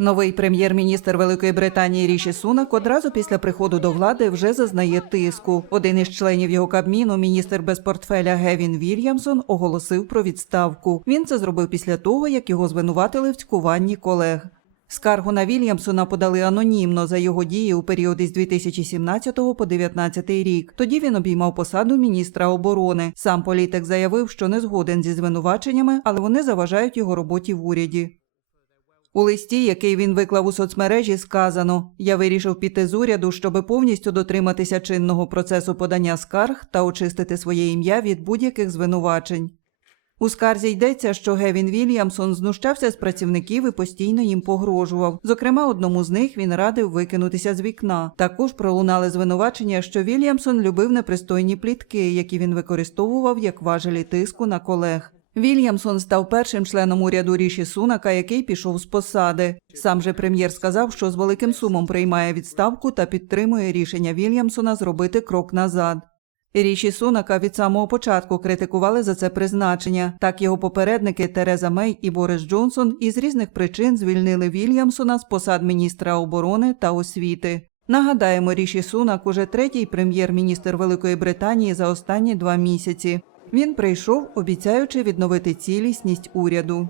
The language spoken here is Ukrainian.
Новий прем'єр-міністр Великої Британії Ріші Сунак одразу після приходу до влади вже зазнає тиску. Один із членів його кабміну, міністр без портфеля Гевін Вільямсон, оголосив про відставку. Він це зробив після того, як його звинуватили в цькуванні колег. Скаргу на Вільямсона подали анонімно за його дії у період із 2017 по 2019 рік. Тоді він обіймав посаду міністра оборони. Сам політик заявив, що не згоден зі звинуваченнями, але вони заважають його роботі в уряді. У листі, який він виклав у соцмережі, сказано: Я вирішив піти з уряду, щоб повністю дотриматися чинного процесу подання скарг та очистити своє ім'я від будь-яких звинувачень. У скарзі йдеться, що Гевін Вільямсон знущався з працівників і постійно їм погрожував. Зокрема, одному з них він радив викинутися з вікна. Також пролунали звинувачення, що Вільямсон любив непристойні плітки, які він використовував як важелі тиску на колег. Вільямсон став першим членом уряду Ріші Сунака, який пішов з посади. Сам же прем'єр сказав, що з великим сумом приймає відставку та підтримує рішення Вільямсона зробити крок назад. Ріші Сунака від самого початку критикували за це призначення. Так його попередники Тереза Мей і Борис Джонсон із різних причин звільнили Вільямсона з посад міністра оборони та освіти. Нагадаємо, Ріші Сунак уже третій прем'єр-міністр Великої Британії за останні два місяці. Він прийшов, обіцяючи відновити цілісність уряду.